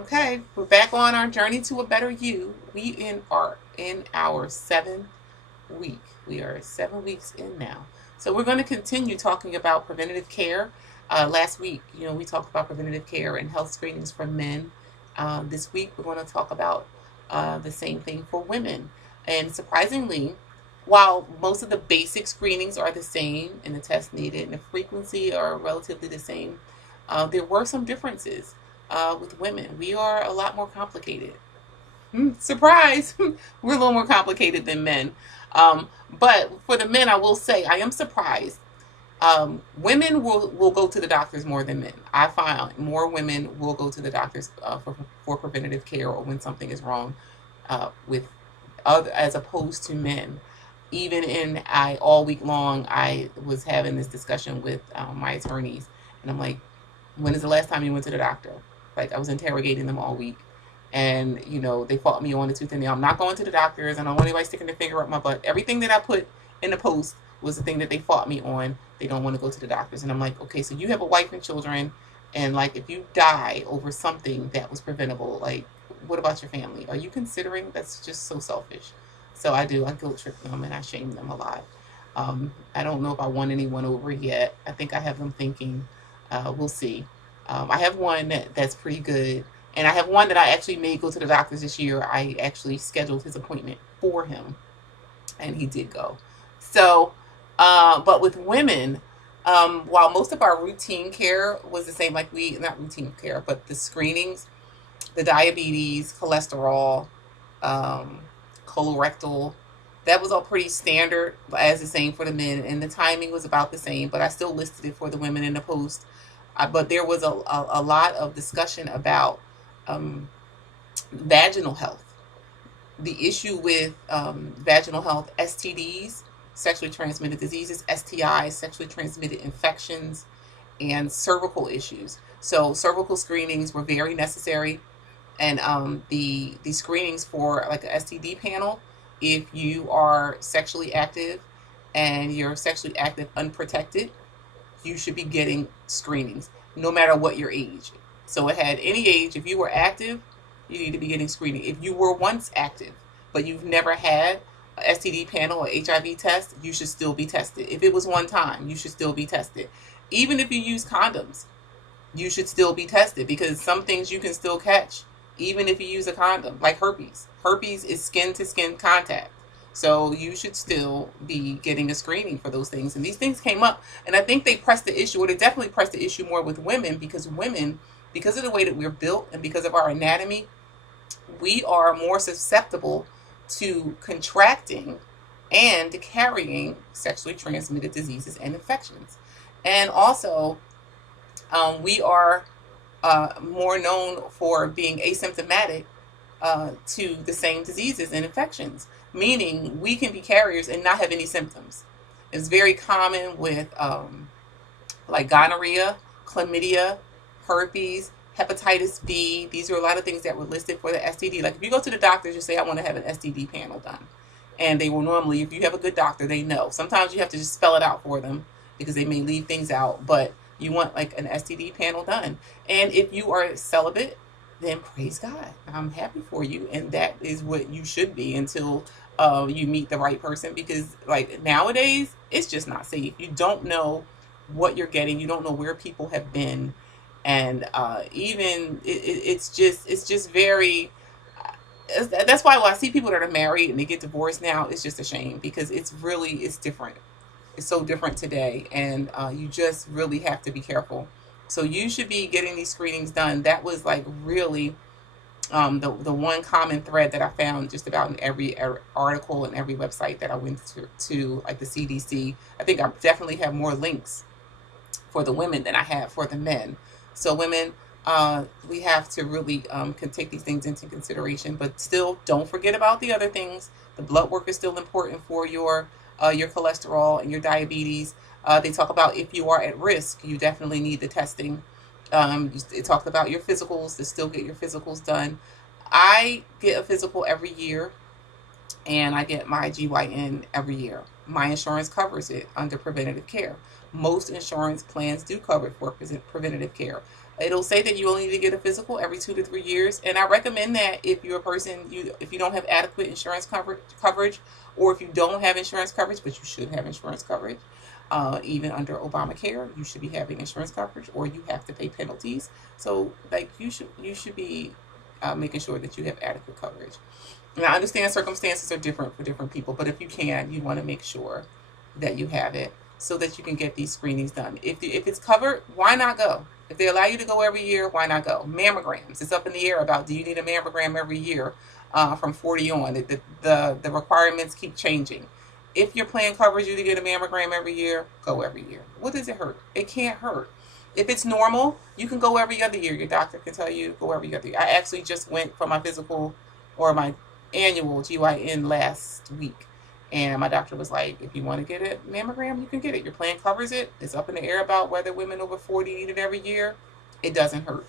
Okay, we're back on our journey to a better you. Are in our 7th week. We are 7 weeks in now. So we're going to continue talking about preventative care. Last week, we talked about preventative care and health screenings for men. This week, we're going to talk about the same thing for women. And surprisingly, while most of the basic screenings are the same and the tests needed and the frequency are relatively the same, there were some differences with women. We are a lot more complicated. Surprise! We're a little more complicated than men. But for the men, I will say I am surprised. Women will go to the doctors more than men. I find more women will go to the doctors for preventative care or when something is wrong with other, as opposed to men. Even in I all week long, I was having this discussion with my attorneys, and I'm like, when is the last time you went to the doctor? Like I was interrogating them all week, and they fought me on the tooth and nail. I'm not going to the doctors, and I don't want anybody sticking their finger up my butt. Everything that I put in the post was the thing that they fought me on. They don't want to go to the doctors, and I'm like, okay, so you have a wife and children, and like if you die over something that was preventable, like what about your family? Are you considering? That's just so selfish. So I do. I guilt trip them and I shame them a lot. I don't know if I won anyone over yet. I think I have them thinking. We'll see. I have one that's pretty good, and I have one that I actually made go to the doctors this year. I actually scheduled his appointment for him, and he did go. So, but with women, while most of our routine care was the same, like not routine care, but the screenings, the diabetes, cholesterol, um, colorectal, that was all pretty standard as the same for the men, and the timing was about the same, but I still listed it for the women in the post. But there was a lot of discussion about um, vaginal health. The issue with vaginal health, STDs, sexually transmitted diseases, STIs, sexually transmitted infections, and cervical issues. So cervical screenings were very necessary, and the screenings for like a STD panel, if you are sexually active and you're sexually active unprotected, you should be getting screenings no matter what your age. So it had any age. If you were active, you need to be getting screening. If you were once active but you've never had a STD panel or HIV test, you should still be tested. If it was one time, you should still be tested. Even if you use condoms, you should still be tested because some things you can still catch even if you use a condom, like herpes. Herpes is skin to skin contact. So you should still be getting a screening for those things. And these things came up, and I think they pressed the issue, or they definitely pressed the issue more with women, because of the way that we're built and because of our anatomy, we are more susceptible to contracting and carrying sexually transmitted diseases and infections. And also, we are more known for being asymptomatic to the same diseases and infections, meaning we can be carriers and not have any symptoms. It's very common with like gonorrhea, chlamydia, herpes, hepatitis B. These are a lot of things that were listed for the STD. Like if you go to the doctors, you say, I want to have an STD panel done. And they will normally, if you have a good doctor, they know. Sometimes you have to just spell it out for them because they may leave things out, but you want like an STD panel done. And if you are celibate, then praise God. I'm happy for you. And that is what you should be until you meet the right person, because like nowadays, it's just not safe. You don't know what you're getting. You don't know where people have been. And even it's just very, that's why when I see people that are married and they get divorced now, it's just a shame because it's different. It's so different today, and you just really have to be careful. So you should be getting these screenings done. That was like really the one common thread that I found just about in every article and every website that I went to like the CDC. I think I definitely have more links for the women than I have for the men. So women, we have to really can take these things into consideration, but still don't forget about the other things. The blood work is still important for your cholesterol and your diabetes. They talk about if you are at risk, you definitely need the testing. They talked about your physicals, to still get your physicals done. I get a physical every year, and I get my GYN every year. My insurance covers it under preventative care. Most insurance plans do cover it for preventative care. It'll say that you only need to get a physical every 2 to 3 years, and I recommend that if you're a person, if you don't have adequate insurance coverage, or if you don't have insurance coverage, but you should have insurance coverage. Even under Obamacare, you should be having insurance coverage, or you have to pay penalties. So, like, you should be making sure that you have adequate coverage. And I understand circumstances are different for different people, but if you can, you want to make sure that you have it so that you can get these screenings done. If it's covered, why not go? If they allow you to go every year, why not go? Mammograms, it's up in the air about, do you need a mammogram every year from 40 on? The requirements keep changing. If your plan covers you to get a mammogram every year, go every year. What does it hurt? It can't hurt. If it's normal, you can go every other year. Your doctor can tell you go every other year. I actually just went for my physical, or my annual GYN last week. And my doctor was like, if you want to get a mammogram, you can get it. Your plan covers it. It's up in the air about whether women over 40 need it every year. It doesn't hurt.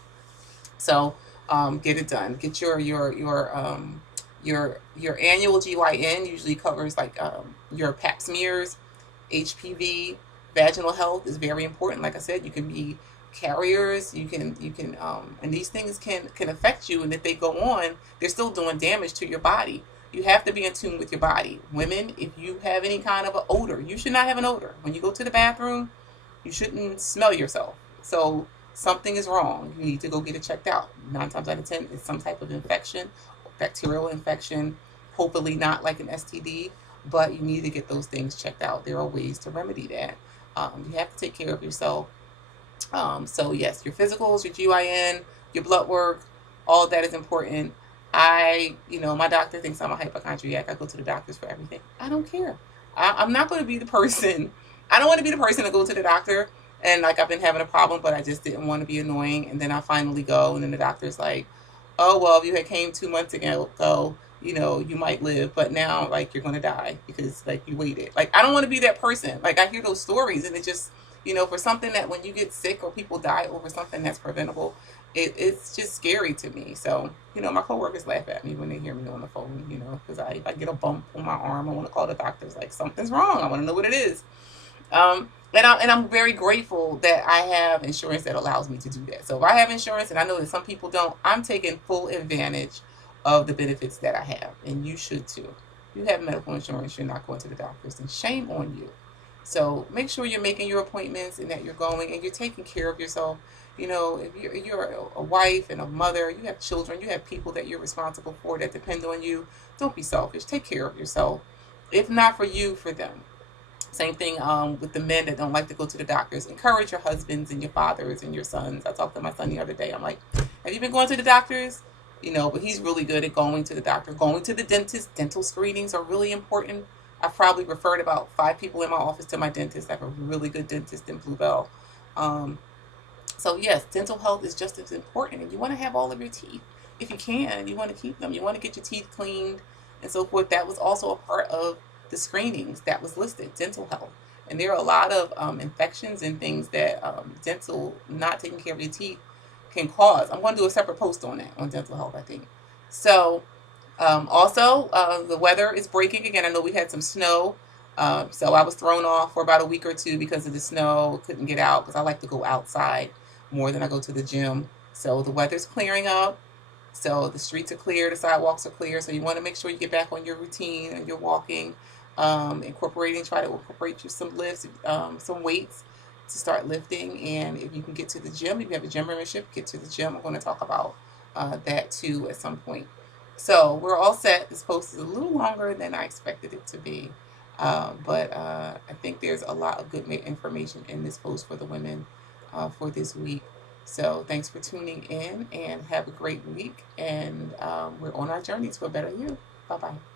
So get it done. Get your annual GYN usually covers like your pap smears, HPV, vaginal health is very important. Like I said, you can be carriers, you can and these things can affect you, and if they go on, they're still doing damage to your body. You have to be in tune with your body. Women, if you have any kind of an odor, you should not have an odor. When you go to the bathroom, you shouldn't smell yourself. So something is wrong. You need to go get it checked out. 9 times out of 10, it's some type of infection, bacterial infection, hopefully not like an STD, but you need to get those things checked out. There are ways to remedy that. You have to take care of yourself. So yes, your physicals, your GYN, your blood work, all of that is important. My doctor thinks I'm a hypochondriac. I go to the doctors for everything. I don't care. I'm not going to be the person. I don't want to be the person to go to the doctor and like I've been having a problem, but I just didn't want to be annoying. And then I finally go, and then the doctor's like, oh, well, if you had came 2 months ago, you might live, but now like you're going to die because like you waited. Like, I don't want to be that person. Like, I hear those stories, and it just, for something that when you get sick or people die over something that's preventable, it's just scary to me. So, my coworkers laugh at me when they hear me on the phone, because I get a bump on my arm. I want to call the doctors, like, something's wrong. I want to know what it is. And I'm very grateful that I have insurance that allows me to do that. So if I have insurance, and I know that some people don't, I'm taking full advantage of the benefits that I have. And you should too. If you have medical insurance, you're not going to the doctors, and shame on you. So make sure you're making your appointments and that you're going and you're taking care of yourself. If you're a wife and a mother, you have children, you have people that you're responsible for that depend on you. Don't be selfish. Take care of yourself. If not for you, for them. Same thing with the men that don't like to go to the doctors. Encourage your husbands and your fathers and your sons. I talked to my son the other day. I'm like, have you been going to the doctors? But he's really good at going to the doctor. Going to the dentist. Dental screenings are really important. I've probably referred about 5 people in my office to my dentist. I have a really good dentist in Bluebell. So yes, dental health is just as important. And you want to have all of your teeth. If you can, you want to keep them. You want to get your teeth cleaned and so forth. That was also a part of the screenings that was listed, dental health. And there are a lot of infections and things that not taking care of your teeth can cause. I'm going to do a separate post on that, on dental health, I think. So also, the weather is breaking again. I know we had some snow. So I was thrown off for about a week or 2 because of the snow. Couldn't get out because I like to go outside more than I go to the gym. So the weather's clearing up. So the streets are clear, the sidewalks are clear. So you want to make sure you get back on your routine and you're walking, try to incorporate you some lifts, some weights to start lifting. And if you can get to the gym, if you have a gym membership, get to the gym. I'm going to talk about that too at some point. So we're all set. This post is a little longer than I expected it to be. But I think there's a lot of good information in this post for the women for this week. So thanks for tuning in and have a great week. And we're on our journey to a better you. Bye-bye.